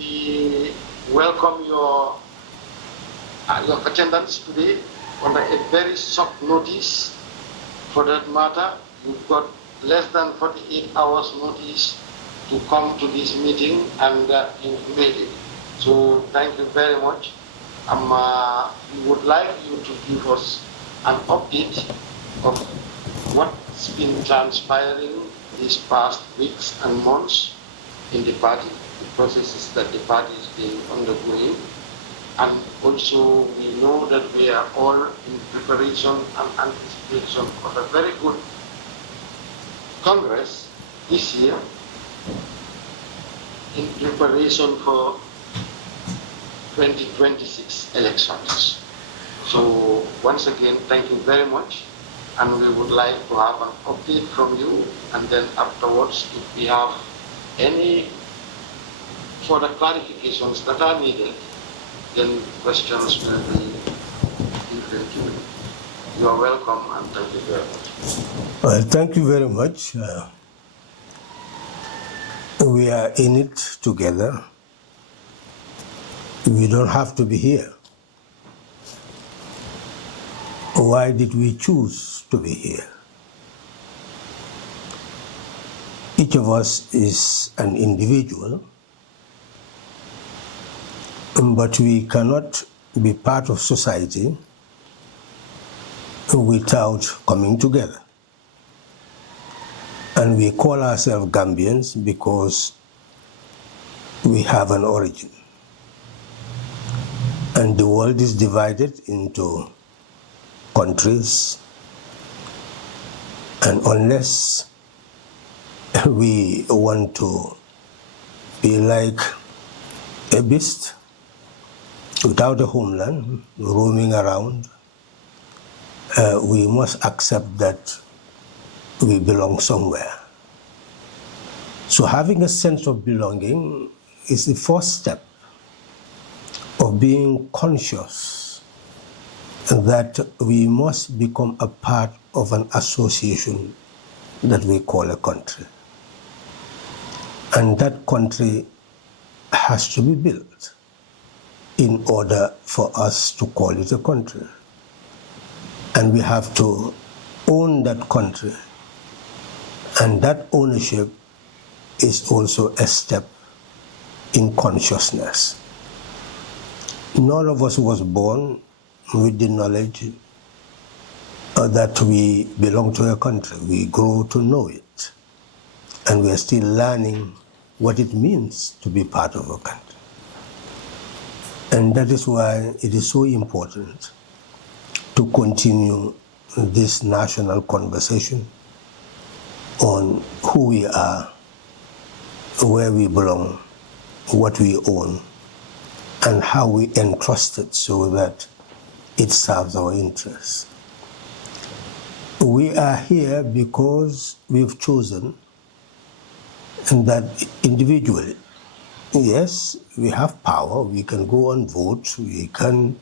we welcome your attendance today under a very short notice. For that matter, you've got less than 48 hours notice to come to this meeting, and you made it. So thank you very much. We would like you to give us an update of what's been transpiring these past weeks and months in the party, the processes that the party is being undergoing. And also, we know that we are all in preparation and anticipation of a very good Congress this year, in preparation for 2026 elections. So once again, thank you very much, and we would like to have an update from you, and then afterwards, if we have any further clarifications that are needed, then questions will be given to you. You are welcome, and thank you very much. Well, thank you very much. We are in it together. We don't have to be here. Why did we choose to be here? Each of us is an individual, but we cannot be part of society without coming together. And we call ourselves Gambians because we have an origin. And the world is divided into countries, and unless we want to be like a beast without a homeland, roaming around, we must accept that we belong somewhere. So having a sense of belonging is the first step of being conscious that we must become a part of an association that we call a country. And that country has to be built in order for us to call it a country. And we have to own that country. And that ownership is also a step in consciousness. None of us was born with the knowledge that we belong to a country. We grow to know it. And we are still learning what it means to be part of a country. And that is why it is so important to continue this national conversation on who we are, where we belong, what we own, and how we entrust it so that it serves our interests. We are here because we've chosen that individually. Yes, we have power, we can go and vote, we can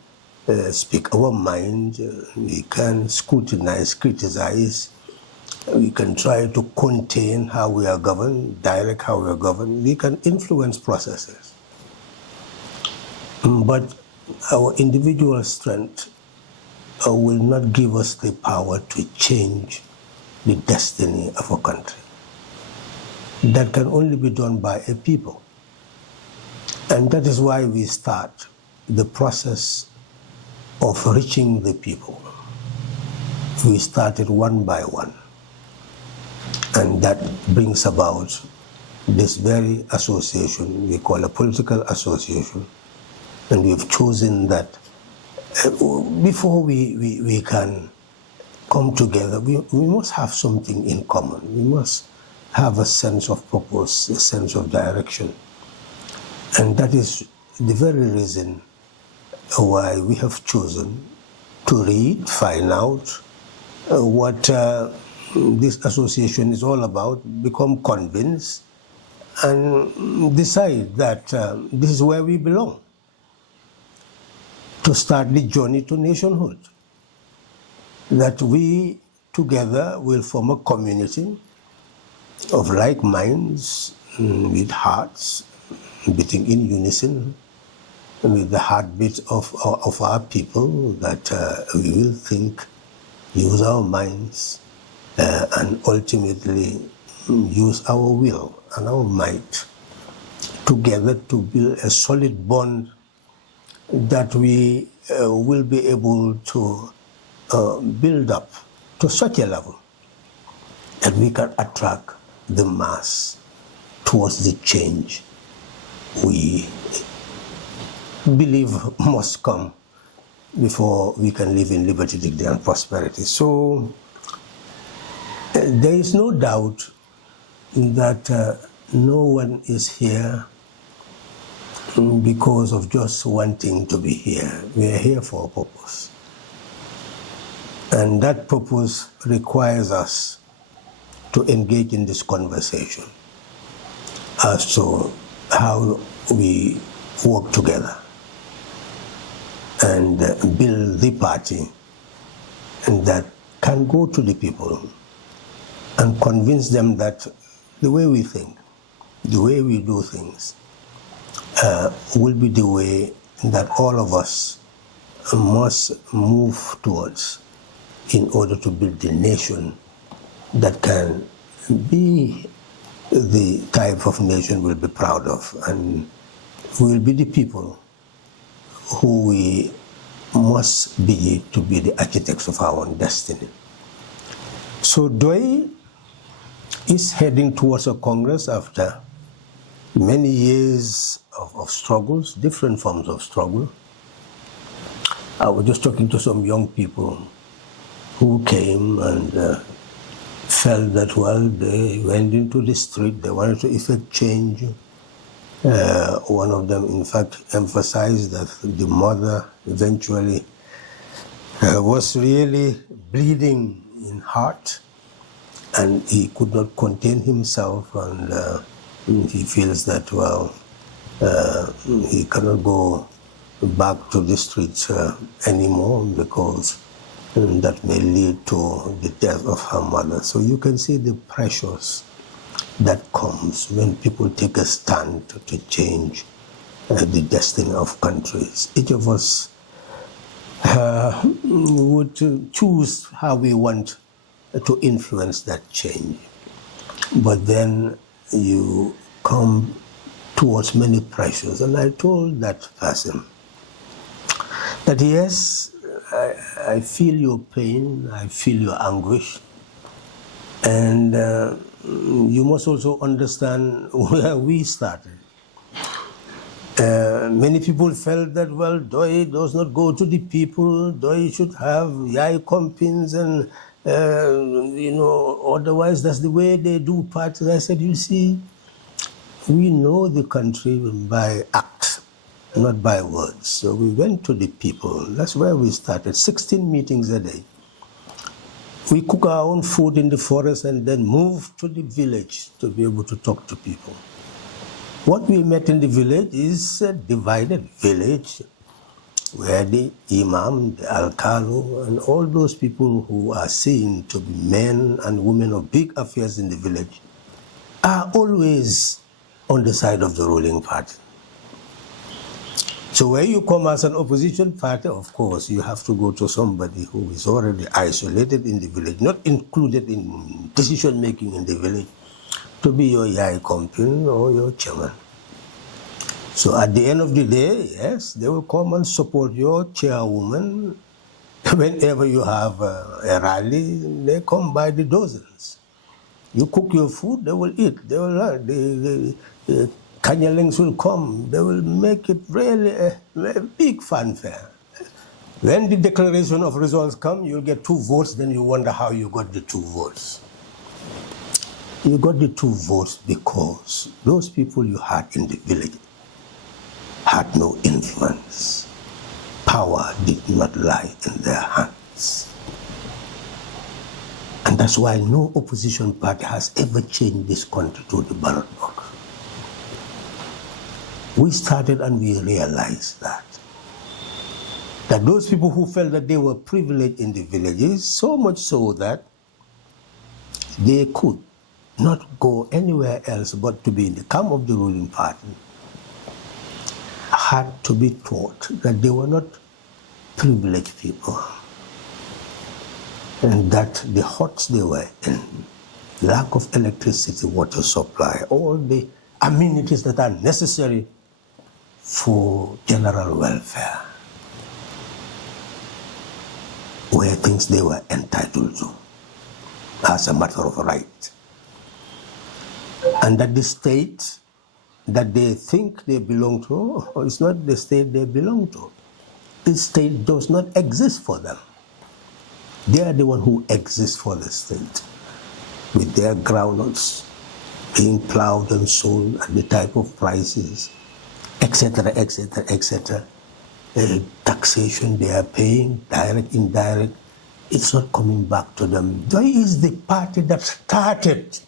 speak our mind, we can scrutinize, criticize, we can try to contain how we are governed, direct how we are governed, we can influence processes. But our individual strength will not give us the power to change the destiny of a country. That can only be done by a people. And that is why we start the process of reaching the people. We started one by one. And that brings about this very association we call a political association. And we've chosen that before we can come together, we must have something in common. We must have a sense of purpose, a sense of direction. And that is the very reason why we have chosen to read, find out what this association is all about, become convinced, and decide that this is where we belong, to start the journey to nationhood. That we together will form a community of like minds, with hearts, beating in unison with the heartbeat of our people, that we will think, use our minds, and ultimately use our will and our might together to build a solid bond that we will be able to build up to such a level that we can attract the mass towards the change we believe must come before we can live in liberty, dignity, and prosperity. So there is no doubt that no one is here because of just wanting to be here. We are here for a purpose. And that purpose requires us to engage in this conversation as to how we work together and build the party that can go to the people and convince them that the way we think, the way we do things, will be the way that all of us must move towards in order to build the nation that can be the type of nation we'll be proud of, and we'll be the people who we must be to be the architects of our own destiny. So Pdois is heading towards a Congress after many years of struggles, different forms of struggle. I was just talking to some young people who came and felt that, well, they went into the street, they wanted to effect change. One of them, in fact, emphasized that the mother eventually was really bleeding in heart, and he could not contain himself, and he feels that, well, he cannot go back to the streets anymore because that may lead to the death of her mother. So you can see the pressures that comes when people take a stand to change the destiny of countries. Each of us would choose how we want to influence that change. But then you come towards many pressures. And I told that person that, yes, I feel your pain, I feel your anguish, and you must also understand where we started. Many people felt that, well, Pdois does not go to the people, Pdois should have yai compins and, otherwise that's the way they do parties. I said, you see, we know the country by acts, not by words. So we went to the people. That's where we started, 16 meetings a day. We cook our own food in the forest and then move to the village to be able to talk to people. What we met in the village is a divided village where the imam, the alcalde, and all those people who are seen to be men and women of big affairs in the village are always on the side of the ruling party. So where you come as an opposition party, of course, you have to go to somebody who is already isolated in the village, not included in decision-making in the village, to be your yai company or your chairman. So at the end of the day, yes, they will come and support your chairwoman. Whenever you have a rally, they come by the dozens. You cook your food, they will eat. They will the Kanyalings will come. They will make it really a big fanfare. When the declaration of results come, you'll get 2 votes, then you wonder how you got the 2 votes. You got the 2 votes because those people you had in the village had no influence. Power did not lie in their hands. And that's why no opposition party has ever changed this country to the ballot box. We started and we realized that those people who felt that they were privileged in the villages, so much so that they could not go anywhere else but to be in the camp of the ruling party, had to be taught that they were not privileged people, and that the huts they were in, lack of electricity, water supply, all the amenities that are necessary for general welfare were things they were entitled to as a matter of right. And that the state that they think they belong to is not the state they belong to. This state does not exist for them. They are the one who exists for the state, with their groundnuts being plowed and sold at the type of prices, etc., etc., etc. Taxation they are paying, direct, indirect, it's not coming back to them. Why is the party that started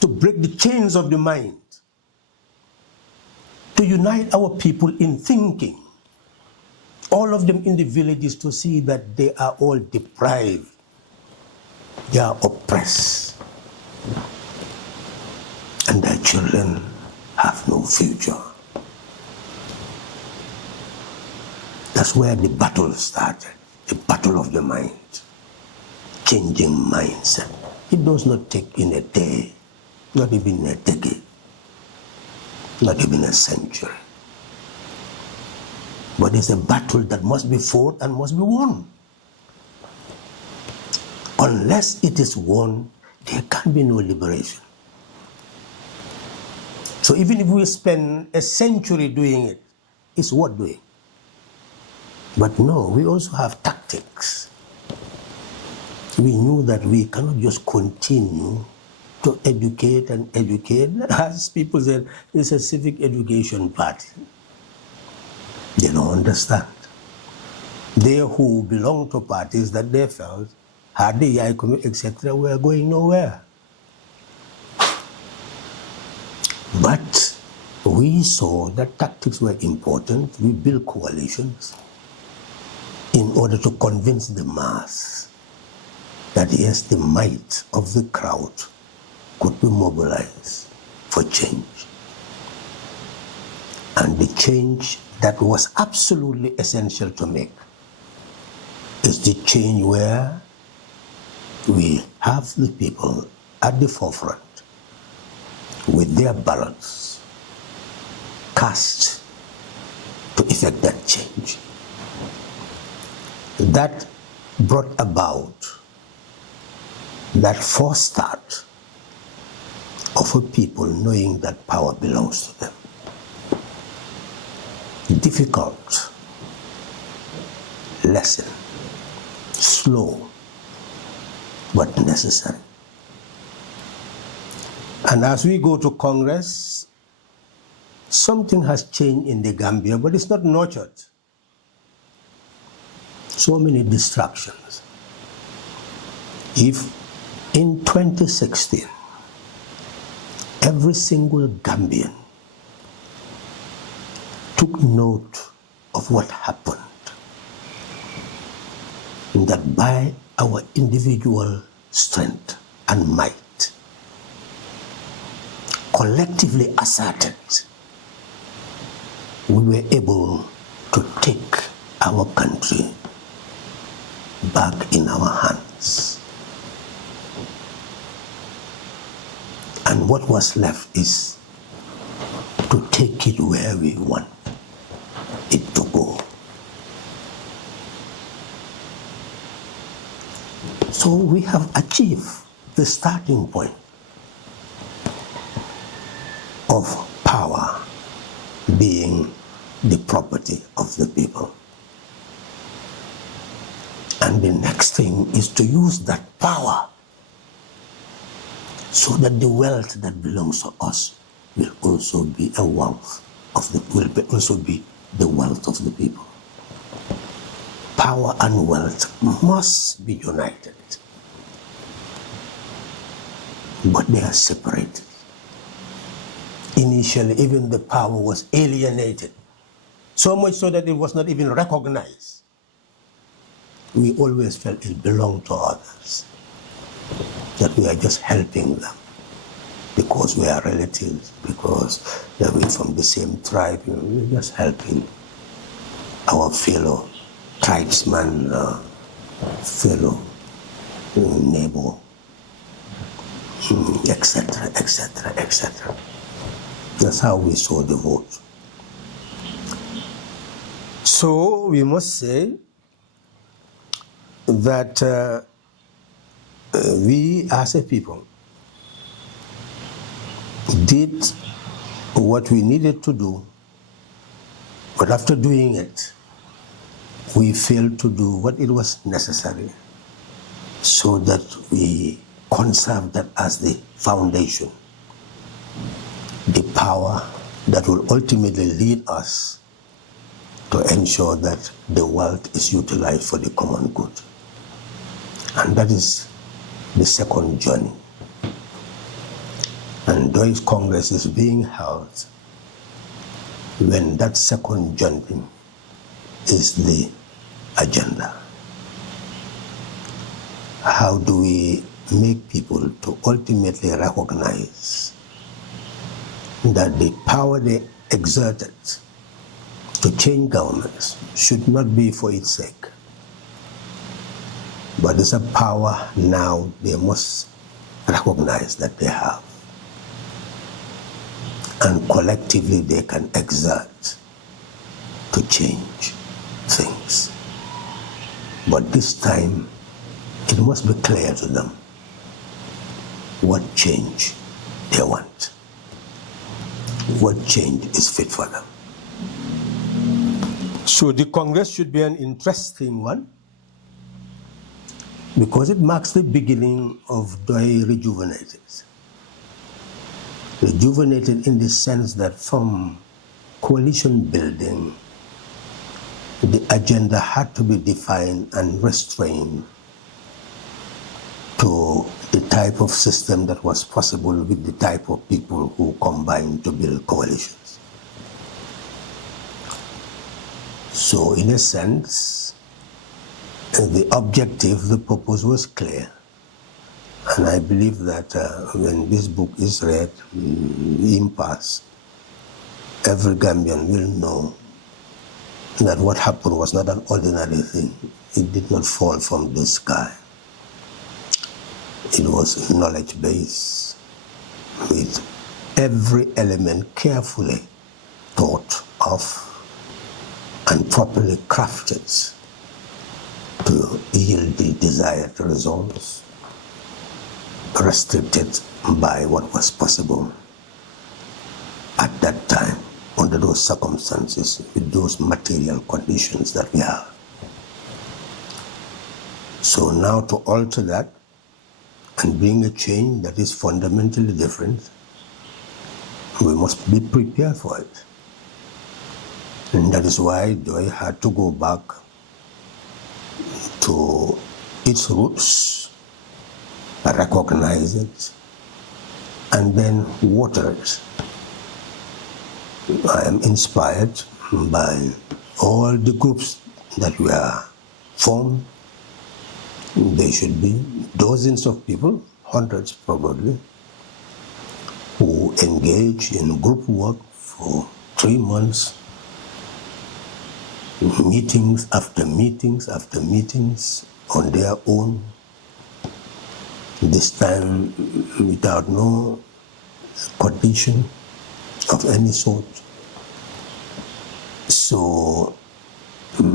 to break the chains of the mind, to unite our people in thinking, all of them in the villages, to see that they are all deprived, they are oppressed, and their children have no future. That's where the battle started, the battle of the mind, changing mindset. It does not take in a day, not even a decade, not even a century. But it's a battle that must be fought and must be won. Unless it is won, there can be no liberation. So even if we spend a century doing it, it's worth doing. But no, we also have tactics. We knew that we cannot just continue to educate and educate. As people said, it's a civic education party. They don't understand. They who belong to parties that they felt had the ICOM, etc., were going nowhere. But we saw that tactics were important. We built coalitions in order to convince the mass that yes, the might of the crowd could be mobilized for change. And the change that was absolutely essential to make is the change where we have the people at the forefront with their ballots cast to effect that change. That brought about that first start of a people knowing that power belongs to them. Difficult lesson, slow, but necessary. And as we go to Congress, something has changed in the Gambia, but it's not nurtured. So many distractions. If in 2016, every single Gambian took note of what happened, that by our individual strength and might, collectively asserted, we were able to take our country back in our hands. And what was left is to take it where we want it to go. So we have achieved the starting point of power being the property of the people. And the next thing is to use that power so that the wealth that belongs to us will also be a wealth of the wealth of the people. Power and wealth must be united, but they are separated. Initially, even the power was alienated, so much so that it was not even recognized. We always felt it belonged to others, that we are just helping them. because we are relatives, because we're from the same tribe. We're just helping our fellow tribesman, fellow neighbor, etc., etc., etc. That's how we saw the vote. So we must say that we as a people did what we needed to do, but after doing it, we failed to do what it was necessary so that we conserve that as the foundation, the power that will ultimately lead us to ensure that the wealth is utilized for the common good. And that is the second journey. And Pdois Congress is being held when that second journey is the agenda. How do we make people to ultimately recognize that the power they exerted to change governments should not be for its sake, but it's a power now they must recognize that they have, and collectively they can exert to change things. But this time it must be clear to them what change they want, what change is fit for them. So the Congress should be an interesting one because it marks the beginning of Pdois rejuvenated. Rejuvenated in the sense that from coalition building, the agenda had to be defined and restrained to the type of system that was possible with the type of people who combined to build coalitions. So in a sense, the objective, the purpose was clear. And I believe that when this book is read, in pass, every Gambian will know that what happened was not an ordinary thing. It did not fall from the sky. It was knowledge-based, with every element carefully thought of and properly crafted to yield the desired results, restricted by what was possible at that time, under those circumstances, with those material conditions that we have. So now to alter that and bring a change that is fundamentally different, we must be prepared for it. And that is why Pdois had to go back to its roots, recognize it, and then water it. I am inspired by all the groups that were formed. There should be dozens of people, hundreds probably, who engage in group work for 3 months, meetings after meetings after meetings on their own, this time without no condition of any sort. So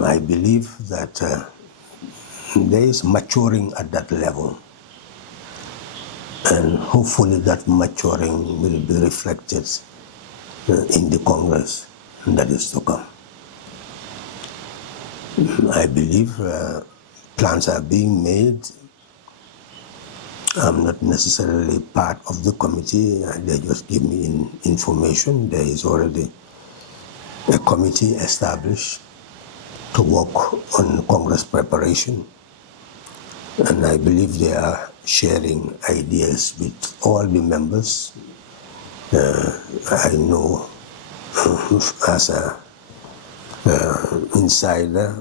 I believe that there is maturing at that level, and hopefully that maturing will be reflected in the Congress that is to come. I believe plans are being made. I'm not necessarily part of the committee. They just give me information. There is already a committee established to work on Congress preparation. And I believe they are sharing ideas with all the members. I know as a insider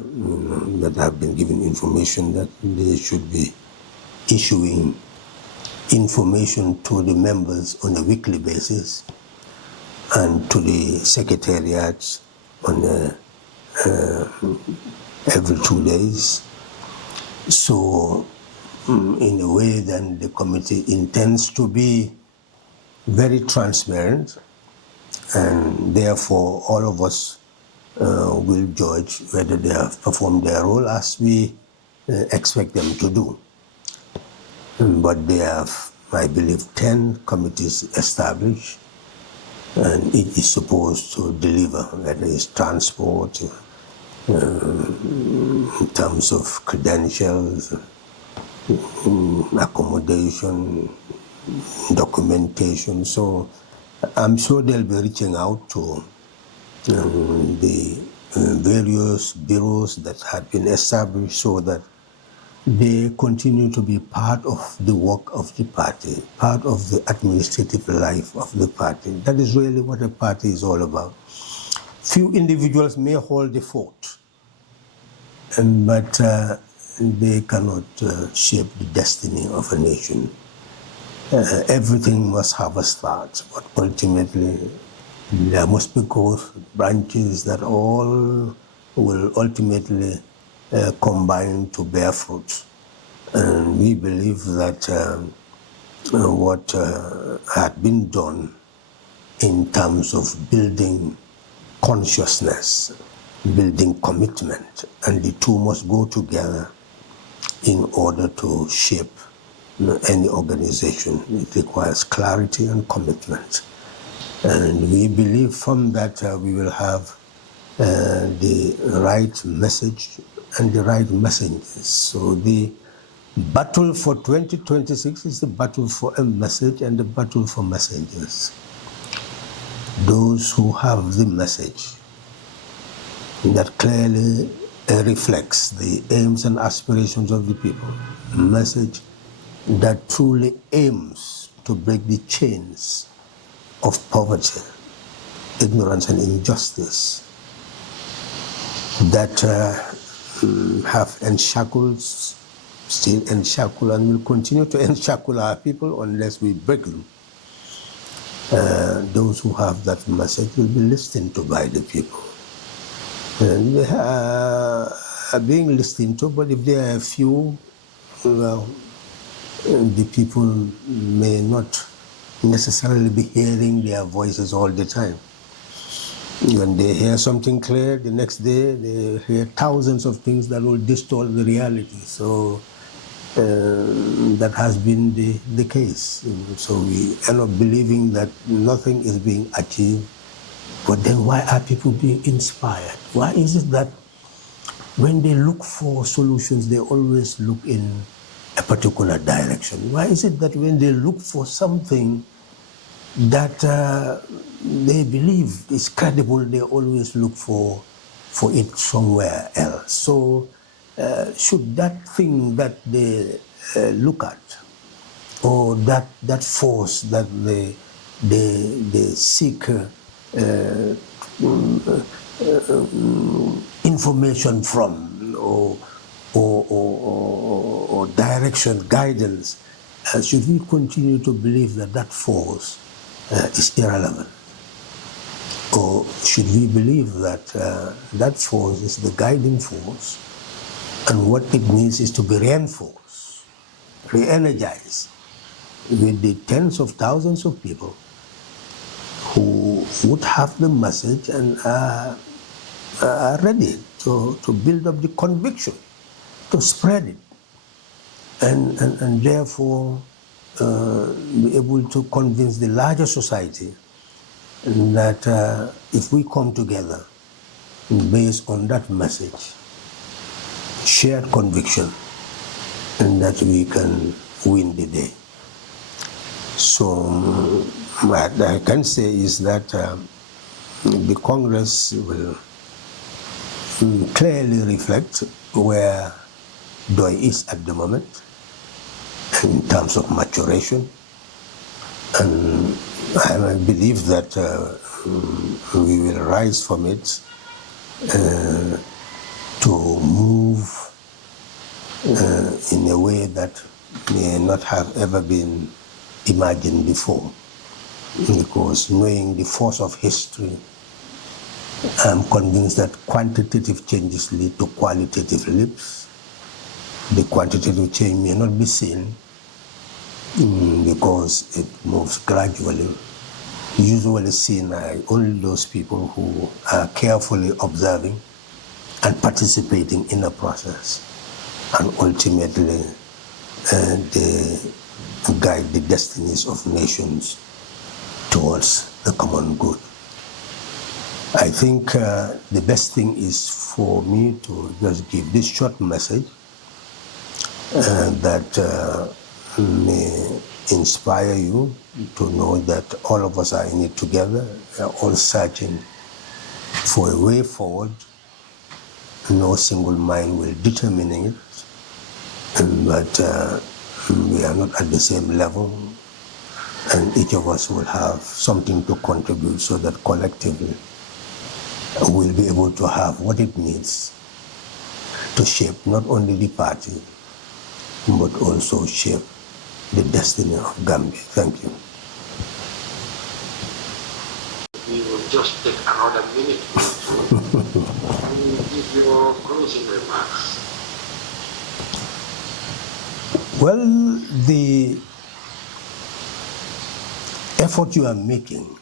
that I've been given information that they should be issuing information to the members on a weekly basis and to the secretariats on every 2 days. So in a way, then the committee intends to be very transparent, and therefore all of us will judge whether they have performed their role as we expect them to do. But they have, I believe, 10 committees established, and it is supposed to deliver, whether it's transport, in terms of credentials, accommodation, documentation. So I'm sure they'll be reaching out to the various bureaus that have been established so that they continue to be part of the work of the party, part of the administrative life of the party. That is really what a party is all about. Few individuals may hold the fort, but they cannot shape the destiny of a nation. Everything must have a start, but ultimately there must be growth branches that all will ultimately combine to bear fruit. And we believe that what had been done in terms of building consciousness, building commitment, and the two must go together in order to shape any organization. It requires clarity and commitment. And we believe from that we will have the right message and the right messengers. So the battle for 2026 is the battle for a message and the battle for messengers. Those who have the message that clearly reflects the aims and aspirations of the people, a message that truly aims to break the chains of poverty, ignorance and injustice that have enshackled, still encircle, and will continue to encircle our people unless we break them. Those who have that message will be listened to by the people. And they are being listened to, but if there are a few, well, the people may not necessarily be hearing their voices all the time. When they hear something clear, the next day they hear thousands of things that will distort the reality. So that has been the case. So we end up believing that nothing is being achieved. But then why are people being inspired? Why is it that when they look for solutions, they always look in a particular direction? Why is it that when they look for something that they believe is credible, they always look for it somewhere else? So should that thing that they look at, or that force that they seek information from, or direction, guidance, should we continue to believe that force is irrelevant? Or should we believe that that force is the guiding force, and what it needs is to be reinforced, re-energized with the tens of thousands of people who would have the message and are ready to build up the conviction, to spread it, and therefore be able to convince the larger society that if we come together based on that message, shared conviction, and that we can win the day. So what I can say is that the Congress will clearly reflect where Pdois is at the moment in terms of maturation, and I believe that we will rise from it to move in a way that may not have ever been imagined before, because knowing the force of history, I'm convinced that quantitative changes lead to qualitative leaps. The quantitative change may not be seen because it moves gradually. Usually seen by only those people who are carefully observing and participating in the process, and ultimately they guide the destinies of nations towards the common good. I think the best thing is for me to just give this short message that may inspire you to know that all of us are in it together. We are all searching for a way forward. No single mind will determine it, but we are not at the same level, and each of us will have something to contribute so that collectively we'll be able to have what it needs to shape not only the party, but also shape the destiny of Gambia. Thank you. We will just take another minute to give your closing remarks. Well, the effort you are making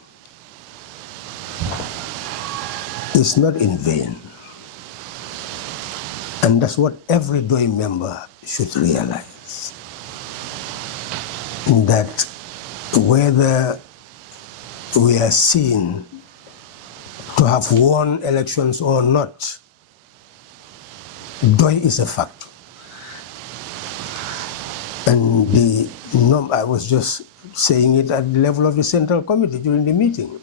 is not in vain. And that's what every DOI member should realize. That whether we are seen to have won elections or not, DOI is a fact. And I was just saying it at the level of the Central Committee during the meeting.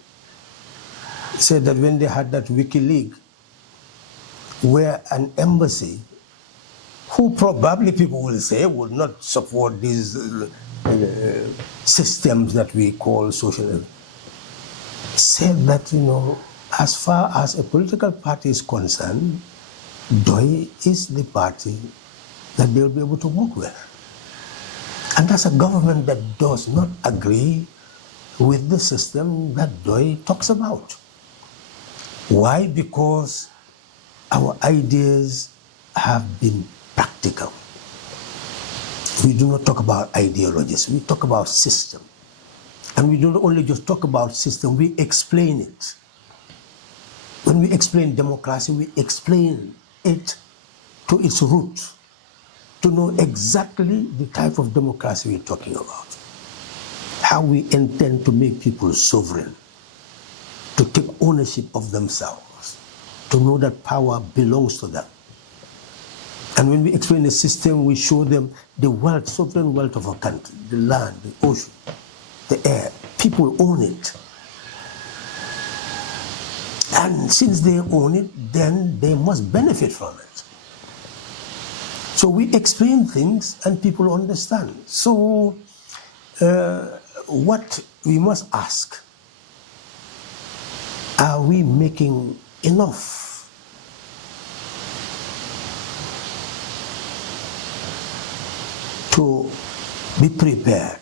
Said that when they had that WikiLeaks, where an embassy, who probably people will say would not support these systems that we call social, said that, as far as a political party is concerned, DOI is the party that they'll be able to work with. And that's a government that does not agree with the system that DOI talks about. Why? Because our ideas have been practical. We do not talk about ideologies, we talk about system. And we don't only just talk about system, we explain it. When we explain democracy, we explain it to its root, to know exactly the type of democracy we're talking about. How we intend to make people sovereign, to take ownership of themselves, to know that power belongs to them. And when we explain the system, we show them the wealth, sovereign wealth of our country, the land, the ocean, the air. People own it. And since they own it, then they must benefit from it. So we explain things and people understand. So what we must ask, are we making enough to be prepared,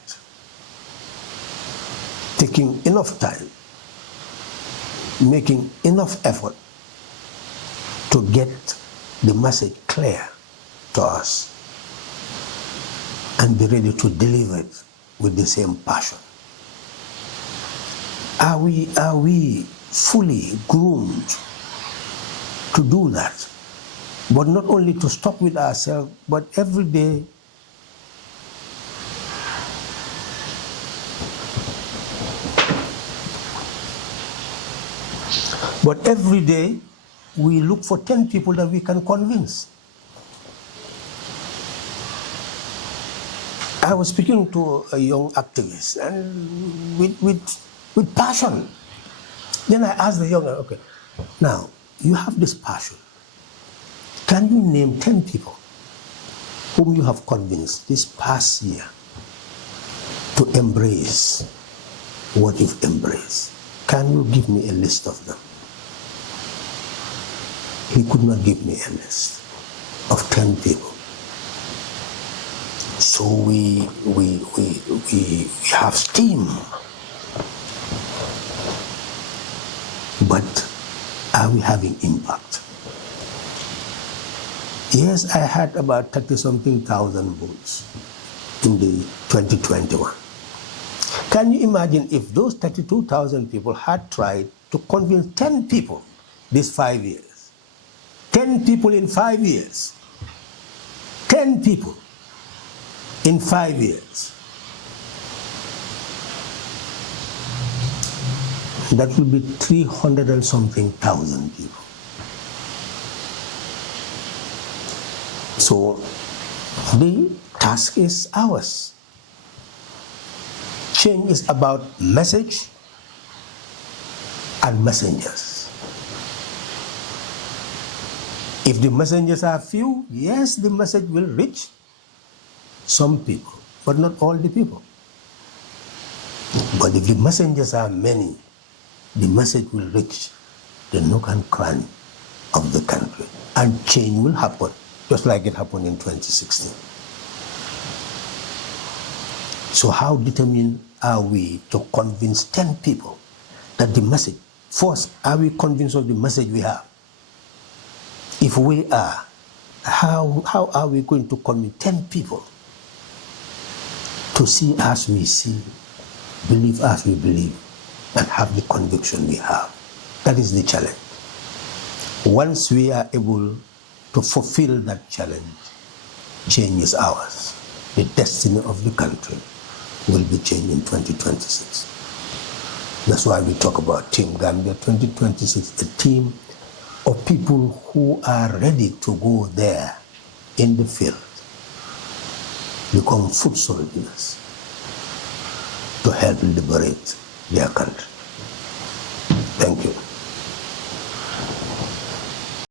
taking enough time, making enough effort to get the message clear to us and be ready to deliver it with the same passion? Are we fully groomed to do that? But not only to stop with ourselves, but every day we look for 10 people that we can convince. I was speaking to a young activist and with passion. Then I asked the young, okay, now you have this passion. Can you name 10 people whom you have convinced this past year to embrace what you've embraced? Can you give me a list of them? He could not give me a list of 10 people. So we have steam, but are we having impact? Yes, I had about 30-something thousand votes in the 2021. Can you imagine if those 32,000 people had tried to convince 10 people these 5 years? 10 people in 5 years. 10 people in 5 years. That will be 300 and something thousand people. So the task is ours. Change is about message and messengers. If the messengers are few, yes, the message will reach some people, but not all the people. But if the messengers are many, the message will reach the nook and cranny of the country, and change will happen, just like it happened in 2016. So how determined are we to convince 10 people that the message, first, are we convinced of the message we have? If we are, how are we going to convince 10 people to see as we see, believe as we believe, and have the conviction we have? That is the challenge. Once we are able to fulfill that challenge, change is ours. The destiny of the country will be changed in 2026. That's why we talk about Team Gambia 2026, a team of people who are ready to go there in the field, become foot soldiers to help liberate their country. Thank you.